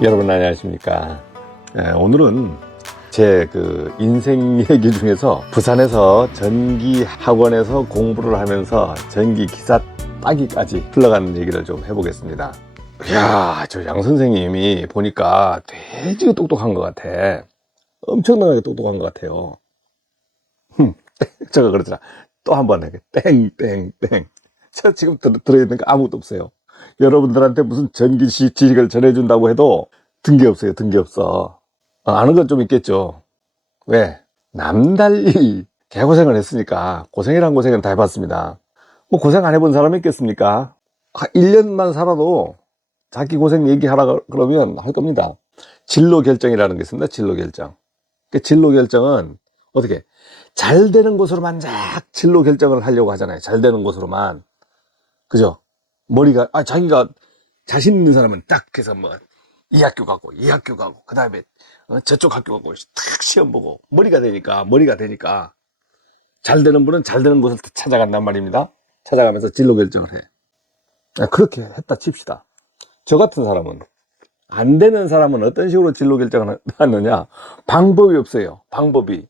여러분 안녕하십니까. 오늘은 제 인생 얘기 중에서 부산에서 전기 학원에서 공부를 하면서 전기 기사 따기까지 흘러가는 얘기를 좀 해보겠습니다. 이야, 저 양 선생님이 보니까 되게 똑똑한 것 같아. 엄청나게 똑똑한 것 같아요. 제가 그러더라. 또 한 번 해. 땡땡땡. 저 지금 들어있는 거 아무것도 없어요. 여러분들한테 무슨 전기 지식을 전해준다고 해도 든 게 없어요. 든 게 없어. 아는 건 좀 있겠죠. 왜? 남달리 개고생을 했으니까 고생이란 고생은 다 해봤습니다. 뭐 고생 안 해본 사람이 있겠습니까? 1년만 살아도 자기 고생 얘기하라 그러면 할 겁니다. 진로 결정이라는 게 있습니다. 진로 결정. 그 진로 결정은 어떻게? 잘 되는 곳으로만 쫙 진로 결정을 하려고 하잖아요. 잘 되는 곳으로만. 그죠? 머리가, 자기가 자신 있는 사람은 딱 해서 이 학교 가고, 이 학교 가고, 그 다음에, 저쪽 학교 가고, 탁 시험 보고, 머리가 되니까, 잘 되는 분은 잘 되는 곳을 찾아간단 말입니다. 찾아가면서 진로 결정을 해. 그렇게 했다 칩시다. 저 같은 사람은, 안 되는 사람은 어떤 식으로 진로 결정을 하느냐? 방법이 없어요. 방법이.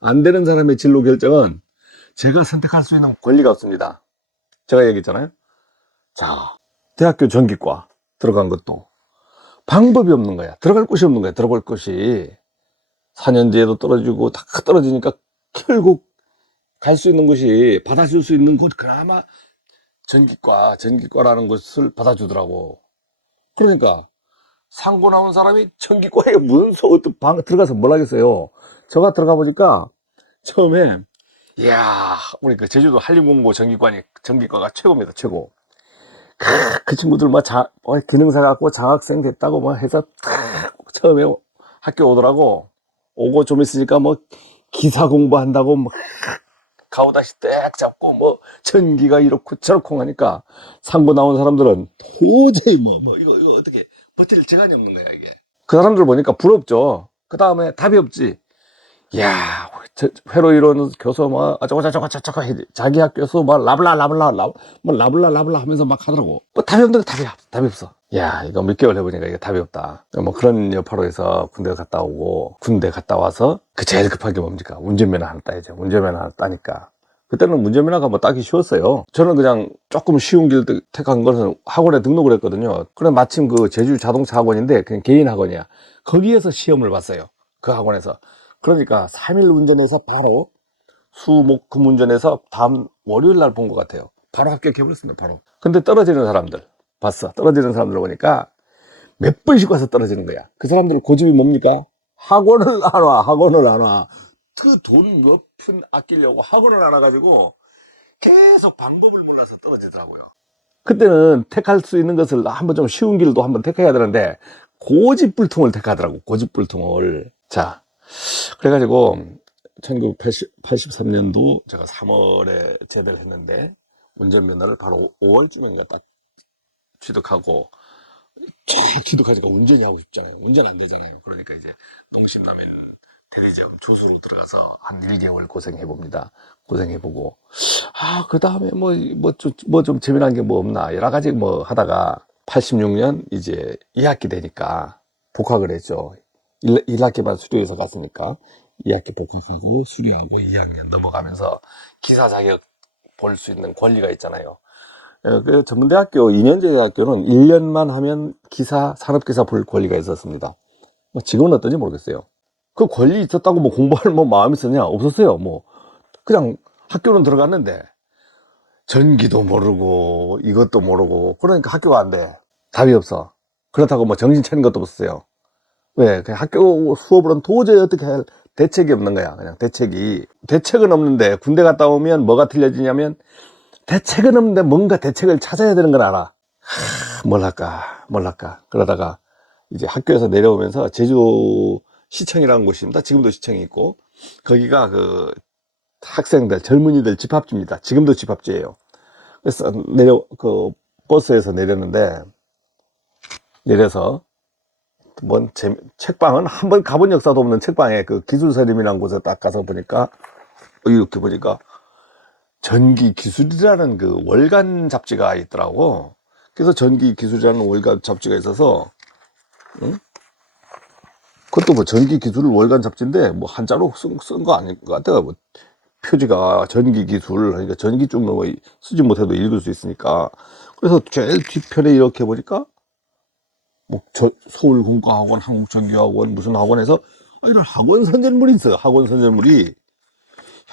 안 되는 사람의 진로 결정은 제가 선택할 수 있는 권리가 없습니다. 제가 얘기했잖아요. 자, 대학교 전기과 들어간 것도 방법이 없는 거야. 들어갈 곳이 없는 거야. 들어갈 곳이 4년제도 떨어지고 다 떨어지니까 결국 갈 수 있는 곳이 받아줄 수 있는 곳 그나마 전기과라는 곳을 받아주더라고. 그러니까 상고 나온 사람이 전기과에 문서 어떤 방 들어가서 뭘 하겠어요. 제가 들어가 보니까 처음에 이야, 우리 제주도 한림공고 전기과가 최고입니다. 최고. 그 친구들 기능사 갖고 장학생 됐다고 해서 처음에 학교 오더라고. 오고 좀 있으니까 기사 공부한다고 가오다시 딱 잡고 전기가 이렇고 저렇고 하니까 상고 나온 사람들은 도저히 이거 어떻게 버틸 재간이 없는 거야 이게. 그 사람들 보니까 부럽죠. 그 다음에 답이 없지. 이야, 회로 이론 교수 어쩌고저쩌고 해지. 자기 학교에서 라블라 하면서 막 하더라고. 답이 없는 거 답이 없어. 야, 이거 몇 개월 해보니까 이게 답이 없다. 그런 여파로 해서 군대 갔다 오고, 군대 갔다 와서 제일 급한 게 뭡니까? 운전면허 하나 따야죠. 운전면허 하나 따니까. 그때는 운전면허가 따기 쉬웠어요. 저는 그냥 조금 쉬운 길 택한 것은 학원에 등록을 했거든요. 그래 마침 제주 자동차 학원인데 그냥 개인 학원이야. 거기에서 시험을 봤어요. 그 학원에서. 그러니까 3일 운전해서 바로 수목금 운전해서 다음 월요일 날 본 것 같아요. 바로 합격해버렸습니다. 바로. 근데 떨어지는 사람들 봤어. 떨어지는 사람들 보니까 몇 번씩 와서 떨어지는 거야. 그 사람들 고집이 뭡니까? 학원을 안 와. 그 돈 몇 푼 아끼려고 학원을 안 와가지고 계속 방법을 몰라서 떨어지더라고요. 그때는 택할 수 있는 것을 한번 좀 쉬운 길도 한번 택해야 되는데 고집불통을 택하더라고. 고집불통을. 자, 그래가지고 1983년도 제가 3월에 제대를 했는데 운전면허를 바로 5월쯤인가 딱 취득하고 쫙 취득하니까 운전이 하고 싶잖아요. 운전 안 되잖아요. 그러니까 이제 농심라면 대리점 조수로 들어가서 한 1개월 고생해봅니다. 고생해보고 그 다음에 좀 재미난 게 없나 여러 가지 하다가 86년 이제 2학기 되니까 복학을 했죠. 1학기만 수료해서 갔으니까 2학기 복학하고 수료하고 2학년 넘어가면서 기사 자격 볼 수 있는 권리가 있잖아요. 그 전문대학교 2년제 대학교는 1년만 하면 산업기사 볼 권리가 있었습니다. 지금은 어떤지 모르겠어요. 그 권리 있었다고 공부할 마음이 있었냐? 없었어요. 그냥 학교는 들어갔는데 전기도 모르고 이것도 모르고 그러니까 학교가 안 돼. 답이 없어. 그렇다고 정신 차린 것도 없었어요. 왜? 그냥 학교 수업으로는 도저히 어떻게 할 대책이 없는 거야. 그냥 대책은 없는데 군대 갔다 오면 뭐가 틀려지냐면 대책은 없는데 뭔가 대책을 찾아야 되는 걸 알아. 뭘 할까. 그러다가 이제 학교에서 내려오면서 제주 시청이라는 곳이 있습니다. 지금도 시청이 있고 거기가 학생들 젊은이들 집합지입니다. 지금도 집합지예요. 그래서 버스에서 내려서 책방은 한 번 가본 역사도 없는 책방에 기술서림이라는 곳에 딱 가서 보니까 이렇게 보니까 전기기술이라는 월간 잡지가 있더라고. 그래서 전기기술이라는 월간 잡지가 있어서 응? 그것도 뭐 전기 기술 월간 잡지인데 뭐 한자로 쓴 거 아닌 것 같아요. 뭐 표지가 전기 기술, 그러니까 전기 쪽은 뭐 쓰지 못해도 읽을 수 있으니까. 그래서 제일 뒤편에 이렇게 보니까 뭐 서울공과학원, 한국전기학원 무슨 학원에서 이런 학원 선전물이 있어요. 학원 선전물이.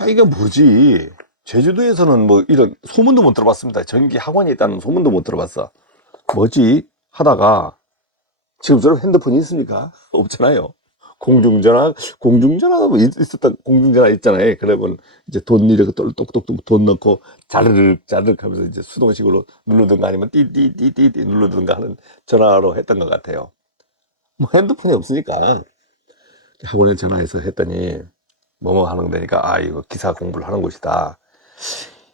야, 이게 뭐지? 제주도에서는 뭐 이런 소문도 못 들어봤습니다. 전기 학원이 있다는 소문도 못 들어봤어. 뭐지? 하다가 지금처럼 핸드폰이 있습니까? 없잖아요. 공중전화 뭐 있었다, 공중전화 있잖아요. 그러면 이제 돈 이렇게 똑똑똑 돈 넣고 자르륵 자르륵 하면서 이제 수동식으로 누르든가 아니면 띠띠띠띠띠 누르든가 하는 전화로 했던 것 같아요. 뭐 핸드폰이 없으니까 학원에 전화해서 했더니 뭐뭐 하는 데니까 아, 이거 기사 공부를 하는 곳이다.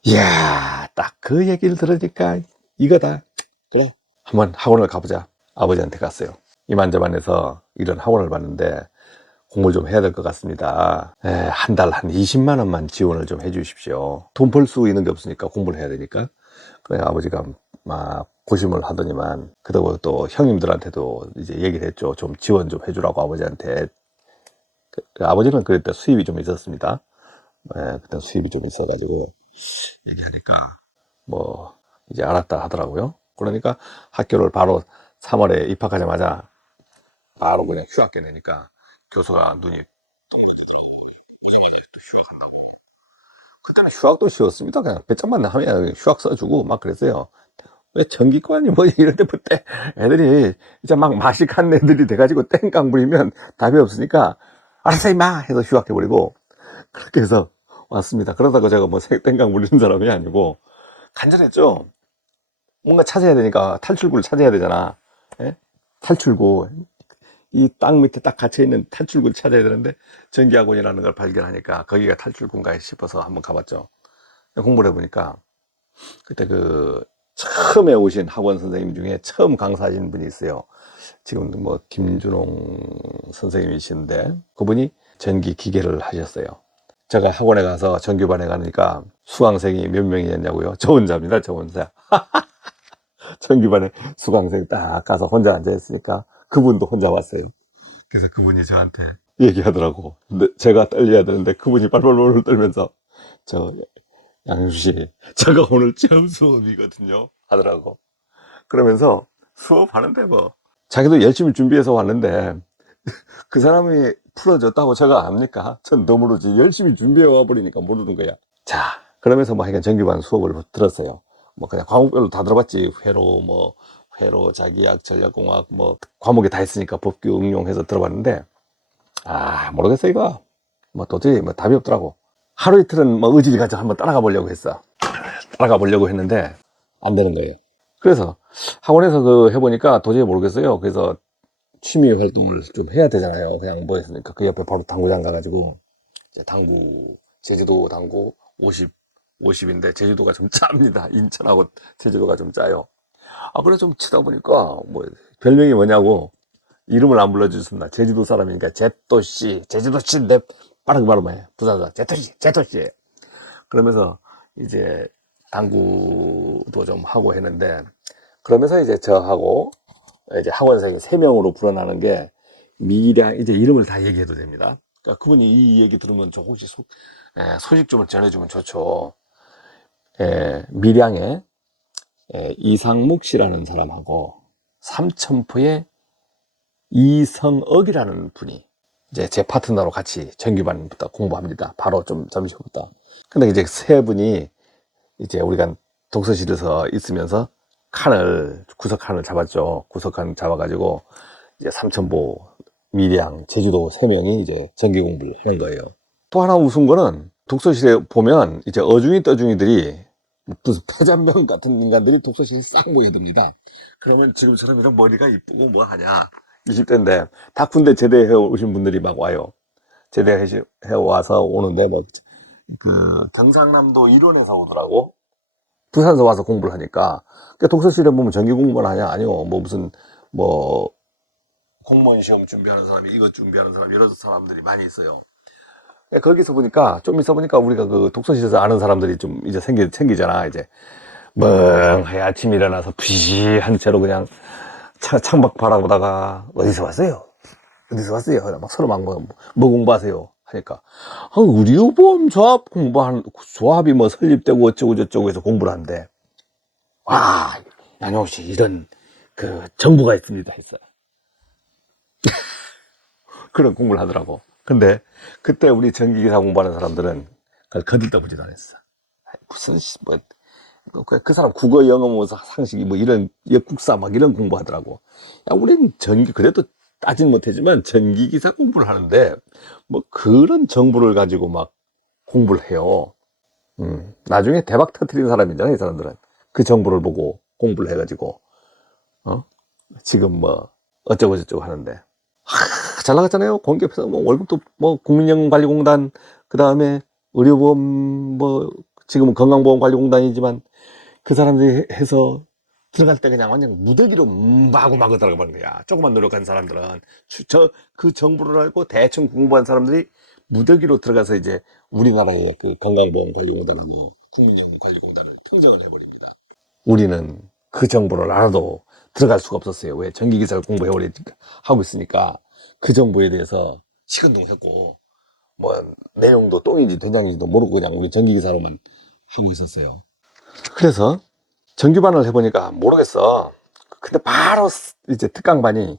이야, 딱 그 얘기를 들으니까 이거다. 그래, 한번 학원을 가보자. 아버지한테 갔어요. 이만저만해서 이런 학원을 봤는데 공부를 좀 해야 될 것 같습니다. 한 달 한 20만 원만 지원을 좀 해주십시오. 돈 벌 수 있는 게 없으니까 공부를 해야 되니까. 그래 아버지가 막 고심을 하더니만 그러고 또 형님들한테도 이제 얘기를 했죠. 좀 지원 좀 해주라고 아버지한테. 아버지는 그때 수입이 좀 있었습니다. 그때 수입이 좀 있어가지고 얘기하니까 뭐 이제 알았다 하더라고요. 그러니까 학교를 바로 3월에 입학하자마자 바로 그냥 휴학계 내니까 교수가 눈이 동그래지더라고. 오자마자 또 휴학한다고. 그때는 휴학도 쉬웠습니다. 그냥 배짱만 하면 휴학 써주고 막 그랬어요. 왜 전기권이 뭐 이럴 때부터 애들이 이제 막 마식한 애들이 돼가지고 땡깡 부리면 답이 없으니까 알았어 임마 해서 휴학해버리고 그렇게 해서 왔습니다. 그러다가 제가 뭐 땡깡 부리는 사람이 아니고 간절했죠. 뭔가 찾아야 되니까 탈출구를 찾아야 되잖아. 예? 탈출구. 이 땅 밑에 딱 갇혀있는 탈출구를 찾아야 되는데 전기학원이라는 걸 발견하니까 거기가 탈출구인가 싶어서 한번 가봤죠. 공부를 해보니까 그때 그 처음에 오신 학원 선생님 중에 처음 강사하신 분이 있어요. 지금 뭐 김준홍 선생님이신데 그분이 전기 기계를 하셨어요. 제가 학원에 가서 전교반에 가니까 수강생이 몇 명이었냐고요? 저 혼자입니다. 저 혼자. 전교반에 수강생 딱 가서 혼자 앉아있으니까 그분도 혼자 왔어요. 그래서 그분이 저한테 얘기하더라고. 근데 제가 떨려야 되는데 그분이 발발발 떨면서 저 양수 씨, 제가 오늘 처음 수업이거든요. 하더라고. 그러면서 수업하는데 뭐 자기도 열심히 준비해서 왔는데 그 사람이 풀어줬다고 제가 압니까? 전 너무러지 열심히 준비해 와버리니까 모르는 거야. 자, 그러면서 뭐 하여간 전기반 수업을 들었어요. 뭐 그냥 과목별로 다 들어봤지. 회로, 자기약, 전략공학 뭐 과목이 다 있으니까 법규 응용해서 들어봤는데 아, 모르겠어 이거. 뭐 도저히 뭐 답이 없더라고. 하루 이틀은 뭐 의지를 가지고 한번 따라가 보려고 했어. 따라가 보려고 했는데 안 되는 거예요. 그래서 학원에서 그 해보니까 도저히 모르겠어요. 그래서 취미 활동을 좀 해야 되잖아요. 그냥 뭐 했으니까 그 옆에 바로 당구장 가가지고 이제 당구, 제주도 당구 50인데 제주도가 좀 짭니다. 인천하고 제주도가 좀 짜요. 아, 그래 좀 치다 보니까 뭐 별명이 뭐냐고 이름을 안 불러주셨나. 제주도 사람이니까 제또씨, 제주도씨 내 빠르게 발음해. 부사가 제또씨. 그러면서 이제 당구도 좀 하고 했는데 그러면서 이제 저하고 이제 학원생이 3명으로 불어나는 게 미량 이제 이름을 다 얘기해도 됩니다. 그러니까 그분이 이 얘기 들으면 저 혹시 소식 좀 전해주면 좋죠. 밀양에 이상묵 씨라는 사람하고 삼천포에 이성억이라는 분이 이제 제 파트너로 같이 정규반부터 공부합니다. 바로 좀 잠시 후부터. 근데 이제 세 분이 이제 우리가 독서실에서 있으면서 구석칸을 잡았죠. 구석칸 잡아가지고 이제 삼천포, 밀양, 제주도 3명이 이제 정기 공부를 하는 거예요. 또 하나 웃은 거는 독서실에 보면 이제 어중이 떠중이들이 무슨 폐잔병 같은 인간들이 독서실에 싹 모여듭니다. 그러면 지금처럼 이런 머리가 이쁘고 뭐 하냐. 20대인데 다 군대 제대해 오신 분들이 막 와요. 제대해 와서 오는데 뭐 그 경상남도 일원에서 오더라고. 부산에서 와서 공부를 하니까. 그러니까 독서실에 보면 정기 공부를 하냐? 아니요. 뭐 무슨 뭐 공무원 시험 준비하는 사람이 이것 준비하는 사람 이런 사람들이 많이 있어요. 거기서 보니까 좀 있어 보니까 우리가 그 독서실에서 아는 사람들이 좀 이제 생기잖아. 이제 멍하게 아침 일어나서 부시한 채로 그냥 창밖 바라보다가 어디서 왔어요? 어디서 왔어요? 막 서로 막 뭐 공부하세요? 하니까 의료보험 조합 공부하는 조합이 뭐 설립되고 어쩌고 저쩌고 해서 공부를 하는데 와 양용 씨 이런 그 정보가 있습니다 했어요. 그런 공부를 하더라고. 근데 그때 우리 전기기사 공부하는 사람들은 그걸 거들떠보지도 않았어. 무슨 뭐 그 사람 국어, 영어, 뭐 상식이 뭐 이런 역국사 막 이런 공부하더라고. 야, 우린 그래도 따진 못하지만 전기기사 공부를 하는데 뭐 그런 정보를 가지고 막 공부를 해요. 나중에 대박 터트리는 사람이잖아요, 이 사람들은. 그 정보를 보고 공부를 해가지고, 어? 지금 뭐, 어쩌고 저쩌고 하는데. 잘 나갔잖아요. 공기업에서 뭐 월급도 뭐 국민연금관리공단, 그 다음에 의료보험, 뭐, 지금은 건강보험관리공단이지만 그 사람들이 해서 들어갈 때 그냥 완전 무더기로 마구마구 들어가버린 거야. 조금만 노력한 사람들은. 그 정보를 알고 대충 공부한 사람들이 무더기로 들어가서 이제 우리나라의 그 건강보험관리공단하고 국민연금관리공단을 평정을 해버립니다. 우리는 그 정보를 알아도 들어갈 수가 없었어요. 왜? 전기기사를 하고 있으니까 그 정보에 대해서 시큰둥했고 뭐 내용도 똥인지 된장인지도 모르고 그냥 우리 전기기사로만 하고 있었어요. 그래서 정규반을 해보니까 모르겠어. 근데 바로 이제 특강반이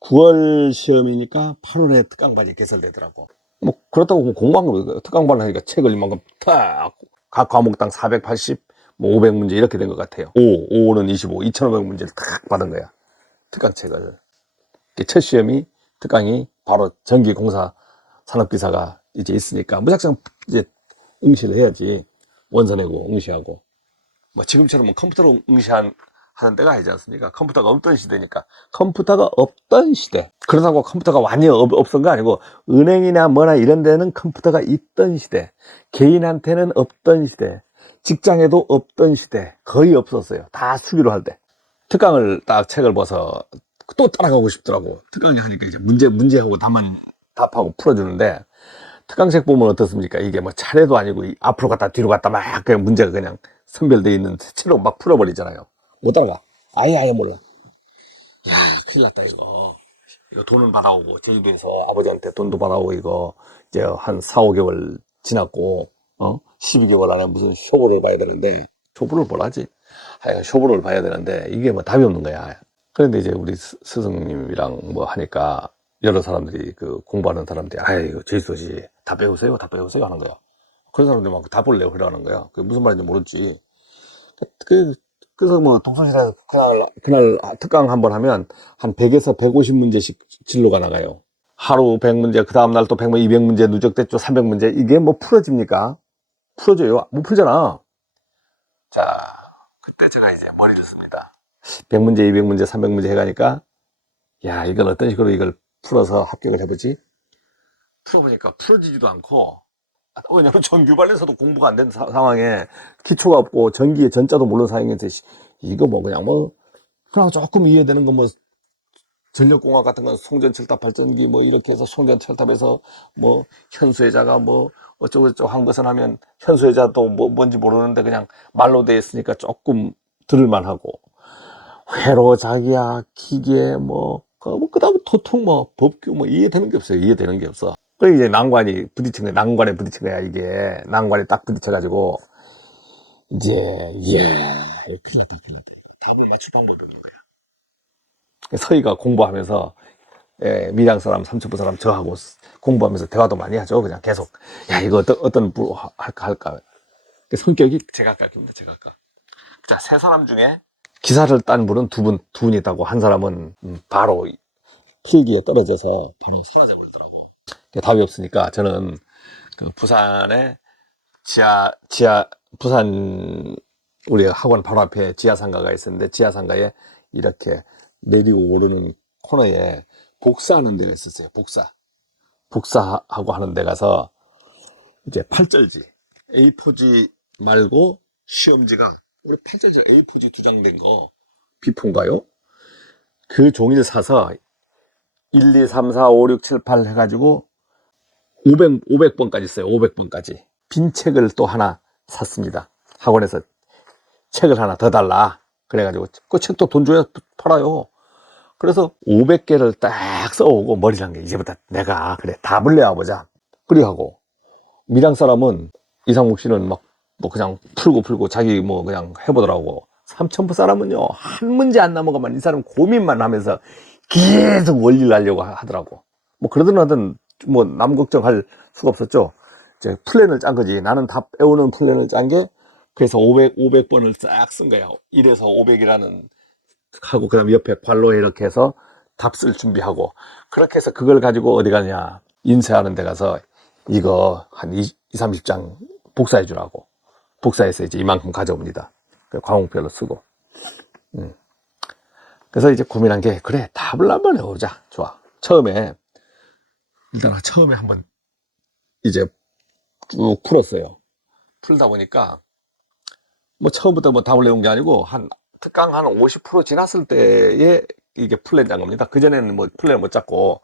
9월 시험이니까 8월에 특강반이 개설되더라고. 뭐 그렇다고 공부한 거 특강반을 하니까 책을 이만큼 각 과목당 480, 뭐 500문제 이렇게 된 것 같아요. 5는 25, 2500문제를 탁 받은 거야. 특강책을. 첫 시험이 특강이 바로 전기공사 산업기사가 이제 있으니까 무작정 이제 응시를 해야지. 원서 내고 응시하고. 뭐 지금처럼 뭐 컴퓨터로 하는 때가 아니지 않습니까? 컴퓨터가 없던 시대니까. 컴퓨터가 없던 시대. 그러다고 컴퓨터가 완전히 없던 거 아니고 은행이나 뭐나 이런 데는 컴퓨터가 있던 시대. 개인한테는 없던 시대. 직장에도 없던 시대. 거의 없었어요. 다 수기로 할 때. 특강을 딱 책을 봐서 또 따라가고 싶더라고. 특강이 하니까 이제 문제하고 답하고 풀어주는데 특강책 보면 어떻습니까? 이게 뭐 차례도 아니고 앞으로 갔다 뒤로 갔다 막 그냥 문제가 그냥 선별되어 있는 채로 막 풀어버리잖아요. 못 따라가. 아예 몰라. 야, 큰일 났다, 이거. 이거 돈은 받아오고, 제주도에서 아버지한테 돈도 받아오고, 이거, 이제 한 4, 5개월 지났고, 12개월 안에 무슨 쇼부를 봐야 되는데, 쇼부를 뭘 하지? 하여간 쇼부를 봐야 되는데, 이게 뭐 답이 없는 거야. 그런데 이제 우리 스승님이랑 뭐 하니까, 여러 사람들이 그 공부하는 사람들이, 아이, 제주도시 다 배우세요? 다 배우세요? 하는 거야. 그런 사람들 막 답을 내고 그러는 거야. 그게 무슨 말인지 모르지. 그래서 뭐 독서실에 그날 특강 한번 하면 한 100에서 150문제씩 진로가 나가요. 하루 100문제, 그 다음날 또 100문제, 200문제, 누적됐죠, 300문제. 이게 뭐 풀어집니까? 풀어져요? 못 풀잖아. 자, 그때 제가 이제 머리를 씁니다. 100문제, 200문제, 300문제 해가니까, 야, 이걸 어떤 식으로 이걸 풀어서 합격을 해보지? 풀어보니까 풀어지지도 않고, 왜냐면 전교반에서도 공부가 안 된 상황에 기초가 없고 전기의 전자도 모르는 상황에서 이거 뭐 그냥 조금 이해되는 거 뭐 전력공학 같은 건 송전철탑 발전기 뭐 이렇게 해서 송전철탑에서 뭐 현수회자가 뭐 어쩌고 저쩌고 한 것은 하면 현수회자도 뭐 뭔지 모르는데 그냥 말로 돼 있으니까 조금 들을만 하고 회로 자기야 기계 그다음에 도통 뭐 법규 뭐 이해되는 게 없어요. 이해되는 게 없어. 그 이제 난관에 부딪힌 거야, 이게. 난관에 딱 부딪혀가지고, 이제, 큰일 났다, 큰일 났다. 답을 맞출 방법이 없는 거야. 서희가 공부하면서, 밀양 사람, 삼천포 사람 저하고 공부하면서 대화도 많이 하죠. 그냥 계속. 야, 이거 어떤 부 할까. 성격이 제각각입니다, 제각각. 자, 세 사람 중에 기사를 딴 분은 두 분 있다고. 한 사람은 바로 필기에 떨어져서 바로 사라져버리더라고. 답이 없으니까 저는 그 부산에 부산 우리 학원 바로 앞에 지하상가가 있었는데 지하상가에 이렇게 내리고 오르는 코너에 복사하는 데가 있었어요. 복사하고 하는 데 가서 이제 팔절지 A4지 말고 시험지가 우리 팔절지 A4지 2장 된 거 비포인가요? 그 종이를 사서 1, 2, 3, 4, 5, 6, 7, 8 해가지고 500번까지 써요. 500번까지. 빈 책을 또 하나 샀습니다. 학원에서 책을 하나 더 달라. 그래가지고 그 책도 돈 줘야 팔아요. 그래서 500개를 딱 써오고 머리를 한 게 이제부터 내가 그래 답을 내와보자. 그리 하고 밀양 사람은 이상국 씨는 막 뭐 그냥 풀고 자기 뭐 그냥 해보더라고. 삼천포 사람은요 한 문제 안 넘어가면 이 사람 고민만 하면서 계속 원리를 하려고 하더라고. 뭐 그러든 하든 뭐 남 걱정할 수가 없었죠. 이제 플랜을 짠 거지. 나는 답 외우는 플랜을 짠 게 그래서 500번을 싹 쓴 거야. 1에서 500이라는 하고 그다음 옆에 괄호에 이렇게 해서 답 쓸 준비하고 그렇게 해서 그걸 가지고 어디 가냐 인쇄하는 데 가서 이거 한 20, 30장 복사해 주라고 복사해서 이제 이만큼 가져옵니다. 과목별로 쓰고 그래서 이제 고민한 게 그래 답을 한번 해보자. 좋아. 일단 처음에 한번 이제 쭉 풀었어요. 풀다 보니까 뭐 처음부터 뭐 답을 내온 게 아니고 한 특강 한 50% 지났을 때에 이게 플랜 짠 겁니다. 그전에는 뭐 플랜 못 짰고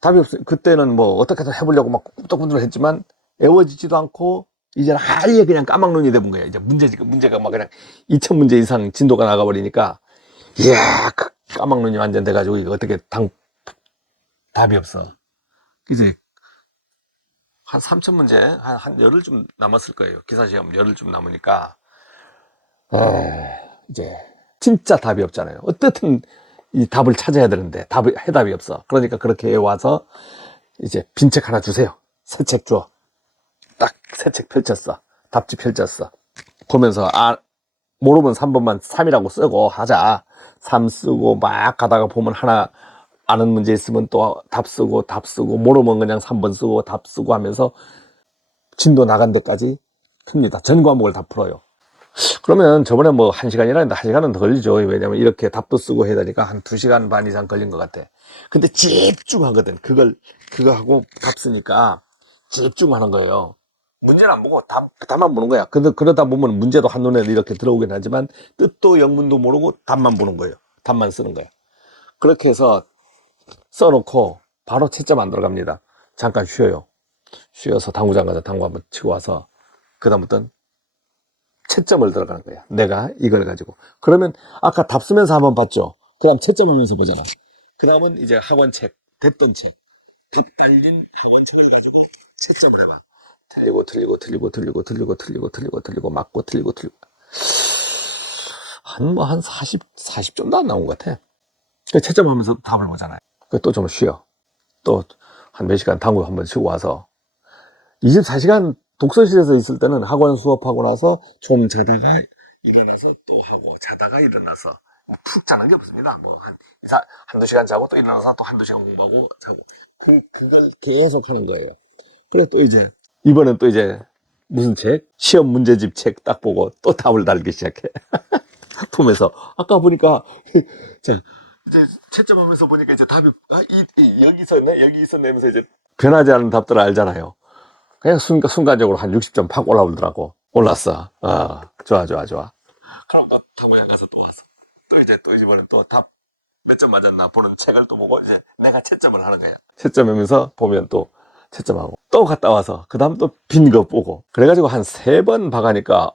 답이 없어요. 그때는 뭐 어떻게든 해보려고 막 꿈떡꿈떡 했지만 애워지지도 않고 이제는 아예 그냥 까막눈이 돼본 거예요. 이제 문제가 막 그냥 2000문제 이상 진도가 나가버리니까 이야 그 까막눈이 완전 돼가지고 이거 어떻게 답이 없어. 이제 한 3000문제 한 열흘 좀 남았을 거예요. 기사시험 열흘 좀 남으니까 이제 진짜 답이 없잖아요. 어떻든 이 답을 찾아야 되는데 해답이 없어. 그러니까 그렇게 와서 이제 빈 책 하나 주세요. 새 책 줘. 딱 새 책 펼쳤어. 답지 펼쳤어. 보면서 모르면 3번만 3이라고 쓰고 하자. 3 쓰고 막 가다가 보면 하나 아는 문제 있으면 또 답 쓰고 모르면 그냥 3번 쓰고 답 쓰고 하면서 진도 나간 데까지 풉니다. 전 과목을 다 풀어요. 그러면 저번에 뭐 1시간이라는데 1시간은 더 걸리죠. 왜냐면 이렇게 답도 쓰고 해야 되니까 한 2시간 반 이상 걸린 것 같아. 근데 집중하거든. 그거 하고 답 쓰니까 집중하는 거예요. 문제는 안 보고 답만 보는 거야. 근데 그러다 보면 문제도 한눈에 이렇게 들어오긴 하지만 뜻도 영문도 모르고 답만 보는 거예요. 답만 쓰는 거야. 그렇게 해서 써놓고 바로 채점 안 들어갑니다. 잠깐 쉬어요. 쉬어서 당구장 가서 당구 한번 치고 와서 그다음부터는 채점을 들어가는 거야. 내가 이걸 가지고. 그러면 아까 답 쓰면서 한번 봤죠. 그 다음 채점하면서 보잖아. 그 다음은 이제 학원책, 됐던 책. 답 달린 학원책을 가지고 채점을 해봐. 틀리고 맞고 틀리고. 한 40점도 안 나온 것 같아. 채점하면서 답을 보잖아요. 또 좀 쉬어. 또 한 몇 시간 당구 한번 치고 와서 24시간 독서실에서 있을 때는 학원 수업하고 나서 좀 자다가 일어나서 또 하고 자다가 일어나서 푹 자는 게 없습니다. 뭐 한두 시간 자고 또 일어나서 또 한두 시간 공부하고 자고 그걸 계속 하는 거예요. 그래 또 이제 이번엔 또 이제 무슨 책? 시험 문제집 책 딱 보고 또 답을 달기 시작해. 보면서 아까 보니까 자 이제 채점하면서 보니까 이제 답이 여기 있었네 여기 있었네 하면서 이제 변하지 않은 답들을 알잖아요. 그냥 순간적으로 한 60점 팍 올라오더라고. 올랐어. 좋아. 그럼 또 타고장 가서 또 왔어. 또 이번엔 또 답 몇 점 맞았나 보는 책을 또 보고 이제 내가 채점을 하는 거야. 채점하면서 보면 또 채점하고 또 갔다 와서 그 다음 또 빈 거 보고 그래가지고 한 3번 봐가니까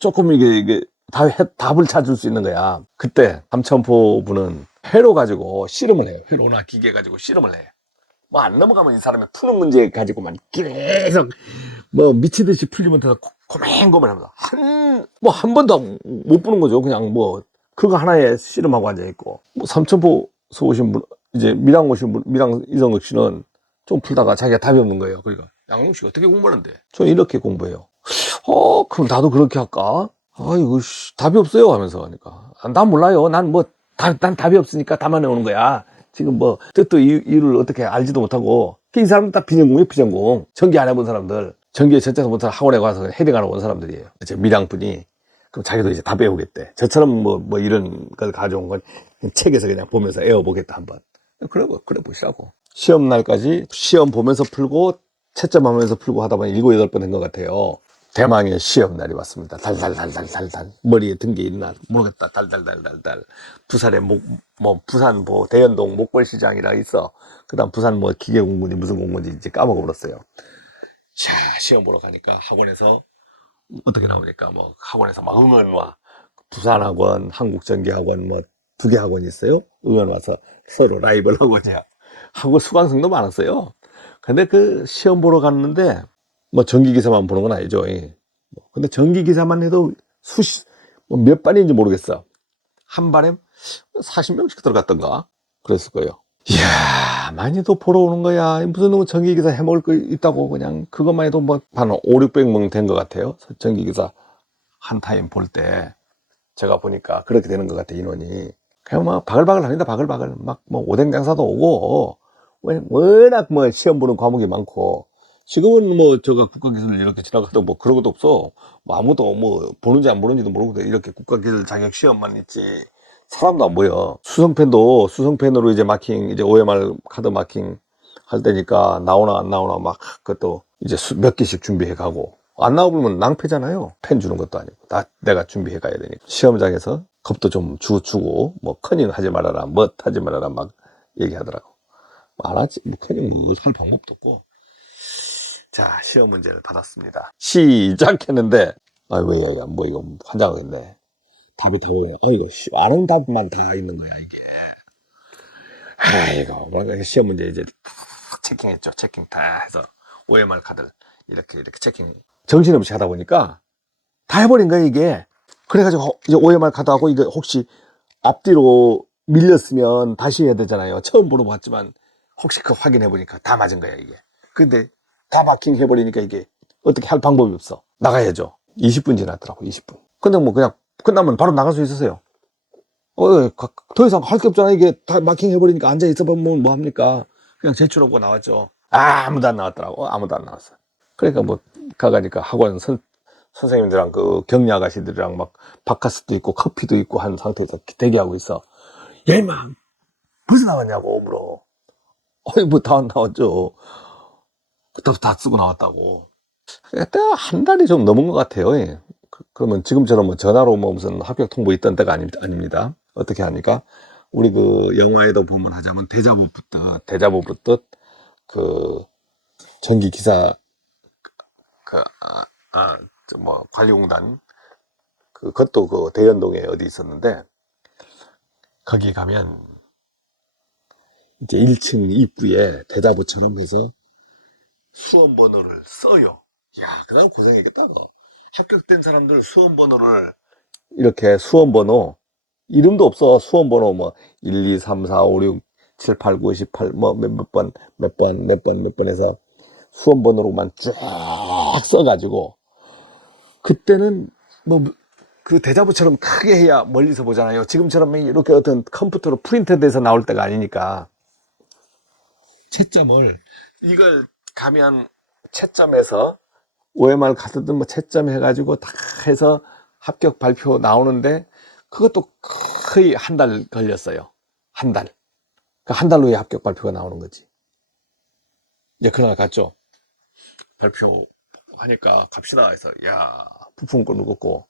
조금 이게 답을 찾을 수 있는 거야. 그때 삼천포 분은 회로 가지고 씨름을 해요. 회로나 기계 가지고 씨름을 해. 뭐 안 넘어가면 이 사람이 푸는 문제 가지고만 계속 뭐 미치듯이 풀리면 더 고민고민합니다. 한 번도 못 pu는 거죠. 그냥 뭐 그거 하나에 씨름하고 앉아 있고 뭐 삼천포에서 오신 분 이제 밀양 오신 분 밀양 이성극 씨는 좀 풀다가 자기가 답이 없는 거예요. 그러니까 양용 씨가 어떻게 공부하는데? 저 이렇게 공부해요. 그럼 나도 그렇게 할까? 이거 답이 없어요 하면서 하니까 난 몰라요. 난 답이 없으니까 답만 해오는 거야. 지금 뭐 뜻도 이유를 어떻게 알지도 못하고 이 사람은 다 비전공이에요. 비전공 전기 안 해본 사람들 전기에 전자에서 못하는 학원에 가서 헤딩하러 온 사람들이에요. 이제 밀양분이 그럼 자기도 이제 다 배우겠대. 저처럼 뭐 이런 걸 가져온 건 책에서 그냥 보면서 애워보겠다 한번. 그래 보시라고. 시험 날까지 시험 보면서 풀고 채점하면서 풀고 하다 보니 7, 8번 된 것 같아요. 대망의 시험 날이 왔습니다. 달달달달달달 머리에 든 게 있나 모르겠다. 달달달달달 부산에 부산 뭐 대연동 목골시장이라 있어. 그다음 부산 뭐 기계공군이 무슨 공군인지 이제 까먹어 버렸어요. 자 시험 보러 가니까 학원에서 어떻게 나오니까 뭐 학원에서 막 응원 와 부산학원 한국전기학원 뭐 두 개 학원이 있어요. 응원 와서 서로 라이벌 학원이야. 하고 수강생도 많았어요. 근데 그 시험 보러 갔는데 뭐 전기기사만 보는 건 아니죠. 예. 근데 전기기사만 해도 몇 반인지 모르겠어. 한 반에 40명씩 들어갔던가 그랬을 거예요. 이야, 많이도 보러 오는 거야. 무슨 뭐 전기기사 해먹을 거 있다고 그냥 그것만 해도 뭐 한 5, 600명 된 것 같아요. 전기기사 한 타임 볼 때 제가 보니까 그렇게 되는 것 같아, 인원이. 그냥 막 바글바글 합니다. 바글바글 막 뭐 오뎅 장사도 오고 워낙 뭐 시험 보는 과목이 많고 지금은 뭐 제가 국가기술 이렇게 지나가도 뭐 그런 것도 없어. 뭐 아무도 뭐 보는지 안 보는지도 모르고 이렇게 국가기술 자격 시험만 있지 사람도 안 보여. 수성펜도 수성펜으로 이제 마킹 이제 OMR 카드 마킹 할 때니까 나오나 안 나오나 막 그것도 이제 몇 개씩 준비해 가고 안 나오면 낭패잖아요. 펜 주는 것도 아니고 다 내가 준비해 가야 되니까 시험장에서 겁도 좀 주고 뭐 커닝 하지 말아라 뭐 하지 말아라 막 얘기하더라고. 안 하지 뭐 커닝 뭐 할 방법도 없고. 자, 시험 문제를 받았습니다. 시작했는데 아이고 뭐 이거 환장하겠네. 답이 다 뭐예요? 이거 아는 답만 다 있는 거야 이게. 아이고 뭐랄까 시험 문제 이제 체킹했죠. 체킹 다 해서 OMR 카드를 이렇게 체킹 정신없이 하다 보니까 다 해버린 거야 이게. 그래가지고 이제 OMR 카드하고 이게 혹시 앞뒤로 밀렸으면 다시 해야 되잖아요. 처음 물어봤지만 혹시 그 확인해 보니까 다 맞은 거야 이게. 근데 다 마킹 해버리니까 이게 어떻게 할 방법이 없어. 나가야죠. 20분 지났더라고 20분. 근데 뭐 그냥 끝나면 바로 나갈 수 있었어요. 더 이상 할 게 없잖아. 이게 다 마킹 해버리니까 앉아 있어보면 뭐 합니까? 그냥 제출하고 나왔죠. 아무도 안 나왔더라고. 아무도 안 나왔어. 그러니까 뭐 가가니까 학원 선생님들이랑 그 격리 아가씨들이랑 막 바카스도 있고 커피도 있고 한 상태에서 대기하고 있어. 얘 막 벌써 나왔냐고 물어. 뭐 다 나왔죠. 그때부터 다 쓰고 나왔다고. 그때 한 달이 좀 넘은 것 같아요. 예. 그러면 지금처럼 뭐 전화로 뭐 무슨 합격 통보 있던 때가 아닙니다. 어떻게 하니까 우리 그 영화에도 보면 하자면 대자보 붙듯 그 전기 기사 그 뭐 관리공단 그것도 그 대연동에 어디 있었는데 거기 가면 이제 1층 입구에 대자보처럼 해서 수험 번호를 써요. 야, 그다음 고생했겠다. 너. 합격된 사람들 수험 번호를 이렇게 수험 번호 이름도 없어. 수험 번호 뭐 1, 2, 3, 4, 5, 6, 7, 8, 9, 10, 8 뭐 몇 번 해서 수험 번호로만 쫙 써가지고 그때는 뭐 그 대자보처럼 크게 해야 멀리서 보잖아요. 지금처럼 이렇게 어떤 컴퓨터로 프린트돼서 나올 때가 아니니까 채점을 이걸 가면 채점해서 OMR 카드든 뭐 채점 해가지고 다 해서 합격 발표 나오는데 그것도 거의 한 달 걸렸어요. 한 달. 그 한 달 후에 합격 발표가 나오는 거지. 이제 그날 갔죠. 발표하니까 갑시다 해서 야 부품 걸 묶었고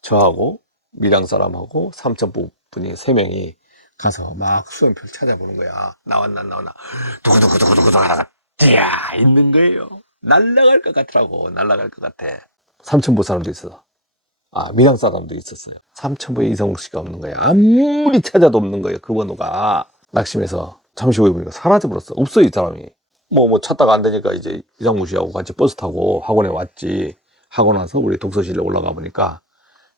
저하고 밀양 사람하고 삼천포 분이 세 명이 가서 막 수험표를 찾아보는 거야. 나왔나 안 나왔나. 두구두구두구두구 하다가 이야 있는 거예요. 날라갈 것 같더라고. 날라갈 것 같아. 삼천포 사람도 있어. 밀양 사람도 있었어요. 삼천포에 이성욱 씨가 없는 거야. 아무리 찾아도 없는 거예요. 그 번호가. 낙심해서 잠시 후에 보니까 사라져버렸어. 없어 이 사람이. 뭐 찾다가 안 되니까 이제 이상무 씨하고 같이 버스 타고 학원에 왔지. 학원 와서 우리 독서실에 올라가 보니까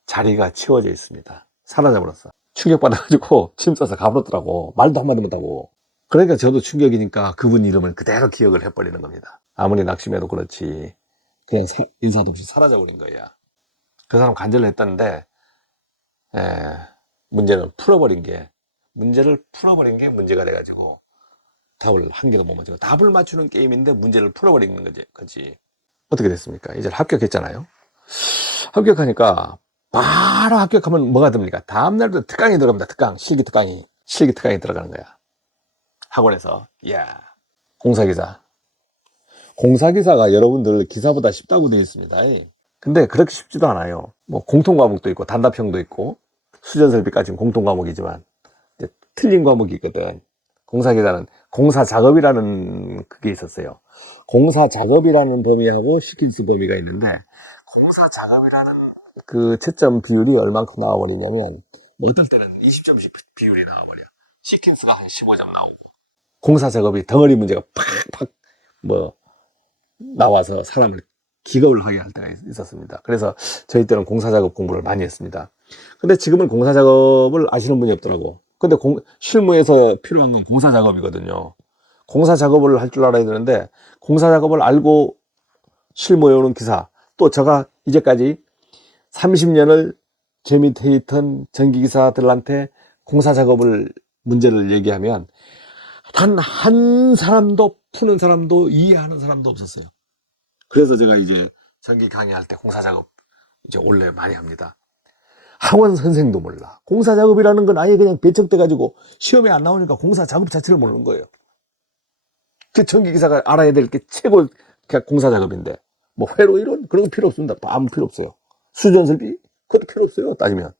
자리가 치워져 있습니다. 사라져버렸어. 충격받아가지고 짐 싸서 가버렸더라고. 말도 한마디 못하고. 그러니까 저도 충격이니까 그분 이름을 그대로 기억을 해버리는 겁니다. 아무리 낙심해도 그렇지. 그냥 인사도 없이 사라져버린 거야. 그 사람 간절히 했다는데 문제를 풀어버린 게 문제가 돼가지고 답을 한 개도 못 맞추고 답을 맞추는 게임인데 문제를 풀어버리는 거지. 어떻게 됐습니까? 이제 합격했잖아요. 합격하니까 바로 합격하면 뭐가 됩니까? 다음날도 특강이 들어갑니다. 실기 특강이 들어가는 거야. 학원에서. 이야, 공사기사가 여러분들 기사보다 쉽다고 되어 있습니다. 근데 그렇게 쉽지도 않아요. 뭐 공통 과목도 있고 단답형도 있고 수전설비까지는 공통 과목이지만 이제 틀린 과목이 있거든. 공사기사는 공사 작업이라는 그게 있었어요. 공사 작업이라는 범위하고 시킨스 범위가 있는데 공사 작업이라는 그 채점 비율이 얼만큼 나와버리냐면 뭐 어떨 때는 20점씩 비율이 나와버려. 시킨스가 한 15점 나오고. 공사 작업이 덩어리 문제가 팍팍 뭐 나와서 사람을 기겁을 하게 할 때가 있었습니다. 그래서 저희 때는 공사 작업 공부를 많이 했습니다. 근데 지금은 공사 작업을 아시는 분이 없더라고. 근데 실무에서 필요한 건 공사 작업이거든요. 공사 작업을 할 줄 알아야 되는데 공사 작업을 알고 실무에 오는 기사, 또 제가 이제까지 30년을 제 밑에 있던 전기기사들한테 공사 작업을 문제를 얘기하면 단 한 사람도 푸는 사람도 이해하는 사람도 없었어요. 그래서 제가 이제 전기 강의할 때 공사 작업 이제 원래 많이 합니다. 학원 선생도 몰라. 공사 작업이라는 건 아예 그냥 배척돼가지고 시험에 안 나오니까 공사 작업 자체를 모르는 거예요. 그 전기기사가 알아야 될 게 최고 공사 작업인데 뭐 회로 이론 그런 거 필요 없습니다. 아무 필요 없어요. 수전설비 그것도 필요 없어요. 따지면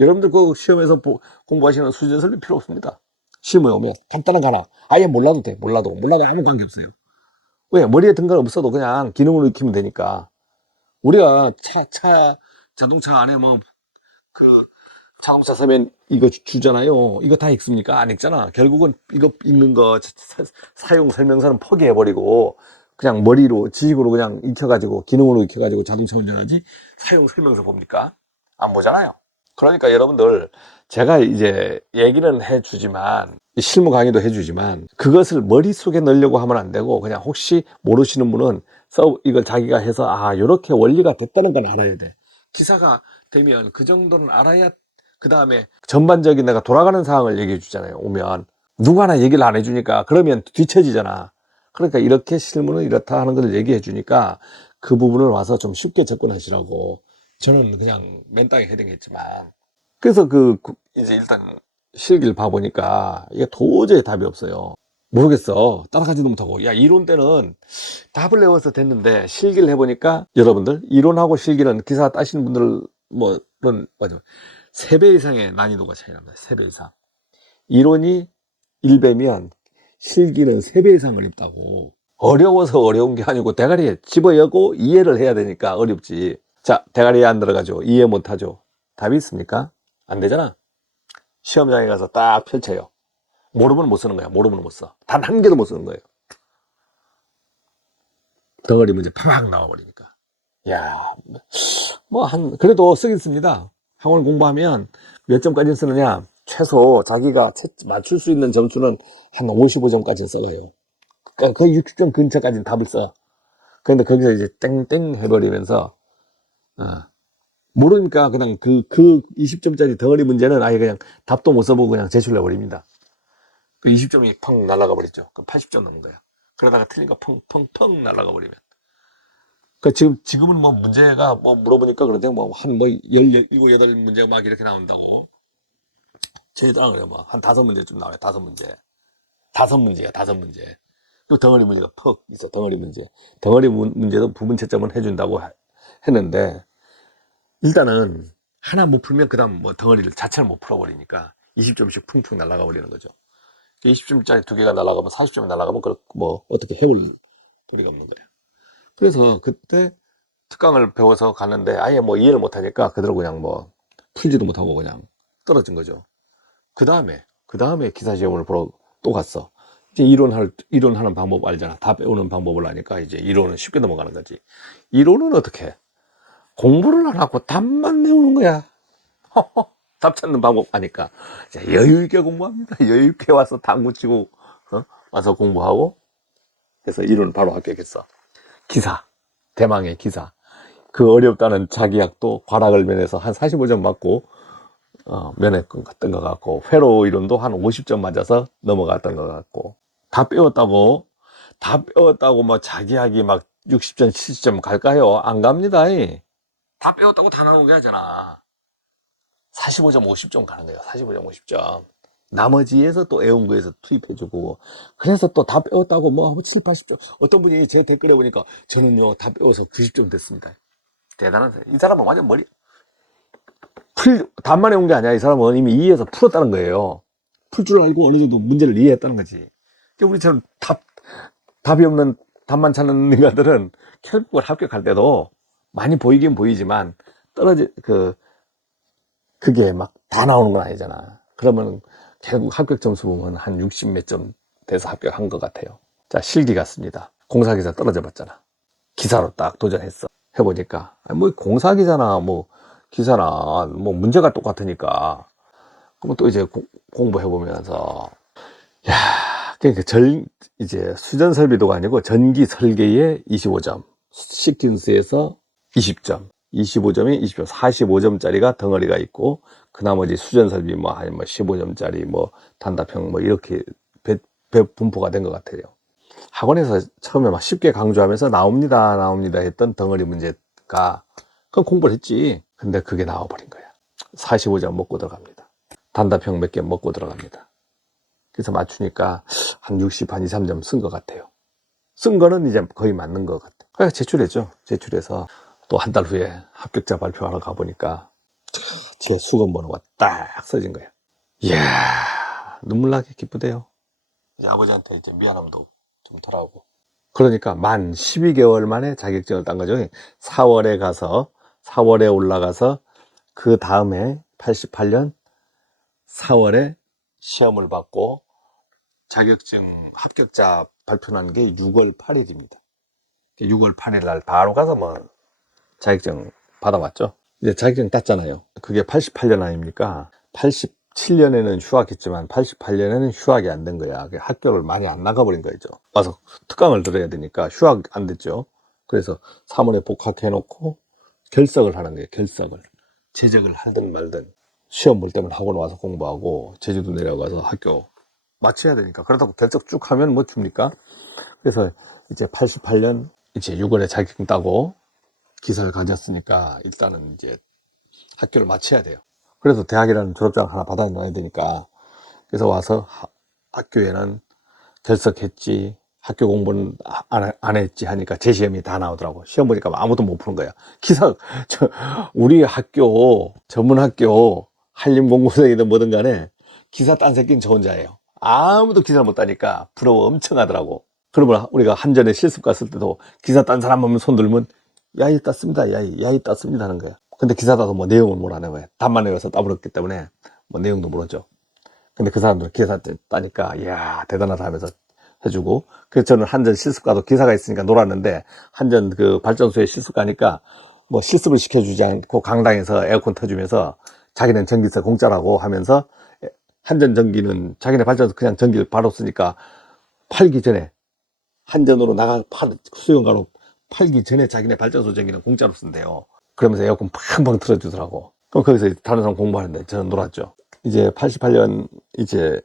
여러분들 그 시험에서 공부하시는 수전설비 필요 없습니다. 시험에 오면 간단한 거 하나 아예 몰라도 돼. 몰라도 아무 관계 없어요. 왜? 머리에 든 건 없어도 그냥 기능으로 익히면 되니까. 우리가 자동차 안에 뭐 그 자동차 사면 이거 주잖아요. 이거 다 읽습니까? 안 읽잖아. 결국은 이거 읽는 거 사용 설명서는 포기해버리고 그냥 머리로 지식으로 그냥 익혀가지고 기능으로 익혀가지고 자동차 운전하지 사용 설명서 봅니까? 안 보잖아요. 그러니까 여러분들 제가 이제 얘기는 해주지만 실무 강의도 해주지만 그것을 머릿속에 넣으려고 하면 안 되고 그냥 혹시 모르시는 분은 이걸 자기가 해서 이렇게 원리가 됐다는 건 알아야 돼. 기사가 되면 그 정도는 알아야 그 다음에 전반적인 내가 돌아가는 상황을 얘기해 주잖아요. 오면 누구 하나 얘기를 안 해주니까 그러면 뒤처지잖아. 그러니까 이렇게 실무는 이렇다 하는 걸 얘기해 주니까 그 부분을 와서 좀 쉽게 접근하시라고 저는 그냥 맨땅에 헤딩했지만 그래서 이제 일단 실기를 봐보니까 이게 도저히 답이 없어요. 모르겠어. 따라가지도 못하고. 야, 이론 때는 답을 외워서 됐는데 실기를 해보니까 여러분들 이론하고 실기는 기사 따시는 분들 맞아. 3배 이상의 난이도가 차이 납니다. 3배 이상. 이론이 1배면 실기는 3배 이상 어렵다고. 어려워서 어려운 게 아니고 대가리에 집어여고 이해를 해야 되니까 어렵지. 자, 대가리에 안 들어가죠. 이해 못하죠. 답이 있습니까? 안 되잖아. 시험장에 가서 딱 펼쳐요. 모르면 못 쓰는 거야. 모르면 못 써. 단 한 개도 못 쓰는 거예요. 덩어리 문제 팍 나와버리니까. 야, 그래도 쓰긴 씁니다. 학원 공부하면 몇 점까지 쓰느냐? 최소 자기가 맞출 수 있는 점수는 한 55점까지는 써가요. 그러니까 거의 60점 근처까지는 답을 써. 그런데 거기서 이제 땡땡 해버리면서, 모르니까 그냥 그 20점짜리 덩어리 문제는 아예 그냥 답도 못 써보고 그냥 제출해버립니다. 그 20점이 펑 날아가 버렸죠. 그럼 80점 넘은 거야. 그러다가 틀린 거 펑펑펑 날아가 버리면. 그 지금은 뭐 문제가 물어보니까 그러대요. 한 17, 8문제가 막 이렇게 나온다고. 저희 딸은 그래요. 한 5문제쯤 나와요. 5문제. 5문제야, 5문제. 또 덩어리 문제가 퍽 있어, 덩어리 문제. 덩어리 문제도 부분 채점은 해준다고 했는데, 일단은 하나 못 풀면 그 다음 덩어리를 자체를 못 풀어버리니까 20점씩 풍풍 날아가 버리는 거죠. 20점짜리 2개가 날아가면 40점이 날아가면 어떻게 해볼 도리가 없는 거예요. 그래서 그때 특강을 배워서 갔는데 아예 이해를 못하니까 그대로 그냥 풀지도 못하고 그냥 떨어진 거죠. 그 다음에 기사 시험을 보러 또 갔어. 이제 이론하는 방법 알잖아. 다 배우는 방법을 아니까 이제 이론은 쉽게 넘어가는 거지. 이론은 어떻게 해? 공부를 안 하고 답만 내우는 거야. 답 찾는 방법 아니까 여유 있게 공부합니다. 여유 있게 와서 당구 치고 와서 공부하고 그래서 이론을 바로 합격했어. 기사, 대망의 기사. 그 어렵다는 자기약도 과락을 면해서 한 45점 맞고 면했던 것 같고 회로 이론도 한 50점 맞아서 넘어갔던 것 같고 다 배웠다고 자기약이 60점 70점 갈까요? 안 갑니다. 다 배웠다고 다 나오는 게 아니잖아. 45점 50점 가는 거예요. 45점 50점 나머지에서 또 애운 거에서 투입해주고 그래서 또 다 배웠다고 7, 80점 어떤 분이 제 댓글에 보니까 저는요 다 배워서 90점 됐습니다. 대단하세요. 이 사람은 완전 답만 외운 게 아니야. 이 사람은 이미 이해해서 풀었다는 거예요. 풀 줄 알고 어느 정도 문제를 이해했다는 거지. 우리처럼 답이 없는 답만 찾는 인간들은 결국을 합격할 때도 많이 보이긴 보이지만 그게 막 다 나오는 건 아니잖아. 그러면 결국 합격 점수 보면 한 60 몇 점 돼서 합격한 것 같아요. 자, 실기 갔습니다. 공사기사 떨어져 봤잖아. 기사로 딱 도전했어. 해보니까 뭐 공사기사나 뭐 기사나 뭐 문제가 똑같으니까 그럼 또 이제 공부해보면서 야, 그러니까 이제 수전 설비도가 아니고 전기 설계에 25점, 시킨스에서 20점, 25점이 20점, 45점짜리가 덩어리가 있고 그 나머지 수전 설비 뭐 아니면 뭐 15점짜리 뭐 단답형 뭐 이렇게 분포가 된 것 같아요. 학원에서 처음에 막 쉽게 강조하면서 나옵니다 했던 덩어리 문제가 그건 공부를 했지. 근데 그게 나와버린 거야. 45점 먹고 들어갑니다. 단답형 몇 개 먹고 들어갑니다. 그래서 맞추니까 한 60, 한 2, 3점 쓴 것 같아요. 쓴 거는 이제 거의 맞는 것 같아요. 그래서 제출했죠. 제출해서 또 한 달 후에 합격자 발표하러 가보니까 제 수급 번호가 딱 써진 거예요. 이야, 눈물 나게 기쁘대요. 이제 아버지한테 이제 미안함도 좀 덜하고. 그러니까 만 12개월 만에 자격증을 딴 거죠. 4월에 올라가서 그 다음에 88년 4월에 시험을 받고 자격증 합격자 발표난 게 6월 8일입니다. 6월 8일 날 바로 가서 뭐 자격증 받아왔죠. 이제 자격증 땄잖아요. 그게 88년 아닙니까? 87년에는 휴학했지만 88년에는 휴학이 안 된 거야. 학교를 많이 안 나가버린 거죠. 와서 특강을 들어야 되니까 휴학 안 됐죠. 그래서 3월에 복학해놓고 결석을 하는 거예요. 결석을. 재적을 하든 말든 시험 볼 때는 학원 와서 공부하고 제주도 내려가서 학교 마쳐야 되니까. 그러다가 결석 쭉 하면 뭐 줍니까? 그래서 이제 88년 이제 6월에 자격증 따고 기사를 가졌으니까 일단은 이제 학교를 마쳐야 돼요. 그래서 대학이라는 졸업장 하나 받아놔야 되니까. 그래서 와서 학교에는 결석했지, 학교 공부는 안 했지 하니까 제 시험이 다 나오더라고. 시험 보니까 아무도 못 푸는 거야. 우리 학교, 전문학교, 한림공고생이든 뭐든 간에 기사 딴 새끼는 저 혼자예요. 아무도 기사를 못 따니까 부러워 엄청 하더라고. 그러면 우리가 한전에 실습 갔을 때도 기사 딴 사람 보면 손 들면 야이 땄습니다. 야이 땄습니다 하는 거야. 근데 기사 따도 뭐 내용을 모르는 거야. 답만 외워서 따버렸기 때문에 뭐 내용도 모르죠. 근데 그 사람들은 기사 따니까 이야 대단하다 하면서 해주고. 그래서 저는 한전 실습 가도 기사가 있으니까 놀았는데 한전 그 발전소에 실습 가니까 뭐 실습을 시켜주지 않고 강당에서 에어컨 터주면서 자기는 전기세 공짜라고 하면서 한전 전기는 자기네 발전소 그냥 전기를 바로 쓰니까 팔기 전에 한전으로 수영가로 팔기 전에 자기네 발전소 전기는 공짜로 쓴대요. 그러면서 에어컨 팡팡 틀어주더라고. 그럼 거기서 다른 사람 공부하는데 저는 놀았죠. 이제 88년 이제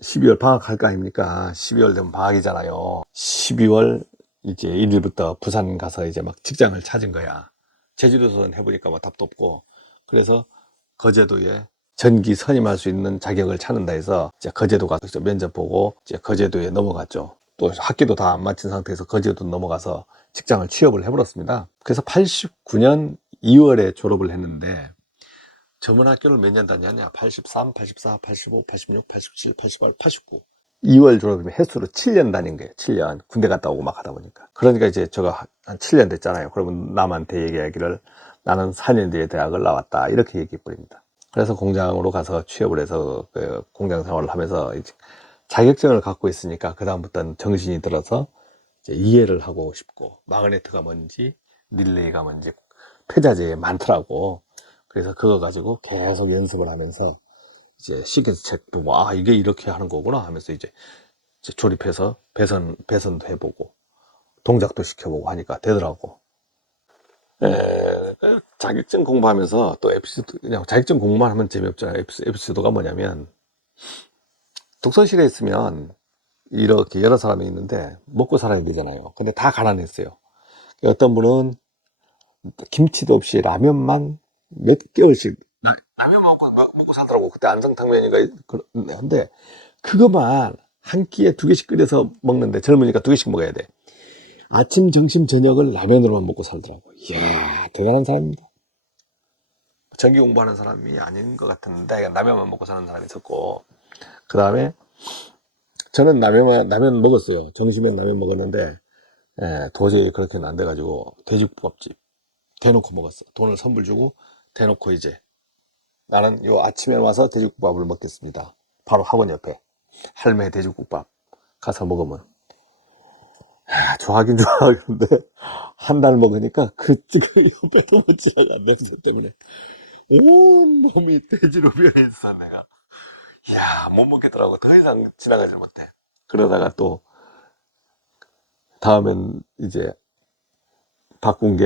12월 방학할 거 아닙니까? 12월 되면 방학이잖아요. 12월 이제 1일부터 부산 가서 이제 막 직장을 찾은 거야. 제주도선 해보니까 뭐 답도 없고. 그래서 거제도에 전기 선임할 수 있는 자격을 찾는다 해서 이제 거제도 가서 면접 보고 이제 거제도에 넘어갔죠. 또 학기도 다 안 마친 상태에서 거제도 넘어가서 직장을 취업을 해버렸습니다. 그래서 89년 2월에 졸업을 했는데 전문학교를 몇 년 다녔냐? 83, 84, 85, 86, 87, 88, 89. 2월 졸업이면 횟수로 7년 다닌 거예요. 7년. 군대 갔다 오고 막 하다 보니까. 그러니까 이제 제가 한 7년 됐잖아요. 그러면 남한테 얘기하기를 나는 4년 뒤에 대학을 나왔다. 이렇게 얘기해 버립니다. 그래서 공장으로 가서 취업을 해서 그 공장 생활을 하면서 이제 자격증을 갖고 있으니까 그다음부터는 정신이 들어서 이제 이해를 하고 싶고 마그네트가 뭔지 릴레이가 뭔지 폐자재에 많더라고. 그래서 그거 가지고 계속 연습을 하면서 이제 시계에서 책 보고 이게 이렇게 하는 거구나 하면서 이제 조립해서 배선도 해보고 동작도 시켜보고 하니까 되더라고. 자격증 공부하면서 또 에피소드, 그냥 자격증 공부만 하면 재미없잖아요. 에피소드가 뭐냐면 독서실에 있으면 이렇게 여러 사람이 있는데 먹고 살아야 되잖아요. 근데 다 가난했어요. 어떤 분은 김치도 없이 라면만 몇 개월씩 라면 먹고 살더라고. 그때 안성탕면인가 근데 그거만 한 끼에 2개씩 끓여서 먹는데 젊으니까 2개씩 먹어야 돼. 아침, 점심, 저녁을 라면으로만 먹고 살더라고. 이야 대단한 사람입니다. 전기 공부하는 사람이 아닌 것 같은데 라면만 먹고 사는 사람이 있었고, 그 다음에 저는 라면 먹었어요. 점심에 라면 먹었는데 도저히 그렇게는 안 돼가지고 돼지국밥집 대놓고 먹었어. 돈을 선불 주고 대놓고 이제 나는 요 아침에 와서 돼지국밥을 먹겠습니다. 바로 학원 옆에 할매 돼지국밥 가서 먹으면 좋아하긴 좋아하는데 한 달 먹으니까 그 찌꺼기 옆에도 못 지나가 냄새 때문에 온 몸이 돼지로 변해 있어 내가. 못 먹겠더라고. 더 이상 지나가지 못해. 그러다가 또 다음엔 이제 바꾼 게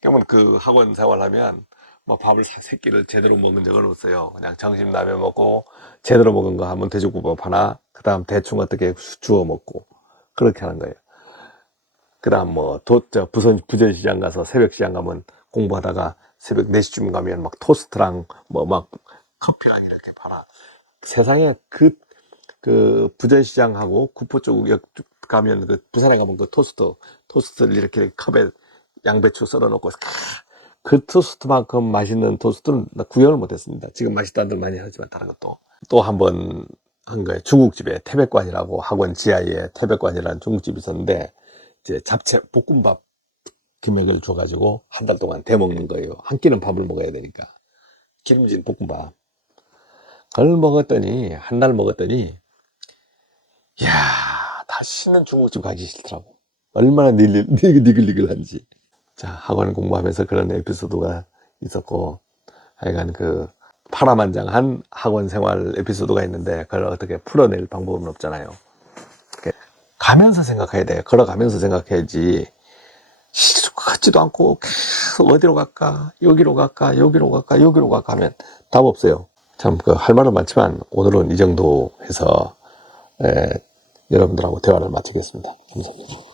그러면 그 학원 생활하면 뭐 밥을 세 끼를 제대로 먹은 적은 없어요. 그냥 점심 라면 먹고 제대로 먹은 거 하면 돼지국밥 하나, 그 다음 대충 어떻게 주워 먹고 그렇게 하는 거예요. 그 다음 뭐 부전시장 가서 새벽 시장 가면 공부하다가 새벽 4시쯤 가면 막 토스트랑 뭐 막 커피랑 이렇게 팔아. 세상에 그 부전시장하고 구포 쪽 가면 그 부산에 가면 그 토스트를 이렇게 컵에 양배추 썰어 놓고 그 토스트만큼 맛있는 토스트는 나 구현을 못했습니다. 지금 맛있다들 많이 하지만 다른 것도 또 한 번 한 거예요. 중국집에 태백관이라고 학원 지하에 태백관이라는 중국집이 있었는데 이제 잡채 볶음밥 금액을 줘가지고 한 달 동안 대 먹는 거예요. 한 끼는 밥을 먹어야 되니까 기름진 볶음밥. 그걸 먹었더니 한 달 먹었더니 이야 다시는 중국집 가기 싫더라고. 얼마나 니글니글한지. 자, 학원 공부하면서 그런 에피소드가 있었고, 하여간 그 파란만장한 학원 생활 에피소드가 있는데, 그걸 어떻게 풀어낼 방법은 없잖아요. 가면서 생각해야 돼요. 걸어가면서 생각해야지. 같지도 않고 계속 어디로 갈까, 여기로 갈까, 여기로 갈까, 여기로 갈까 하면 답 없어요. 참, 할 말은 많지만, 오늘은 이 정도 해서, 여러분들하고 대화를 마치겠습니다. 감사합니다.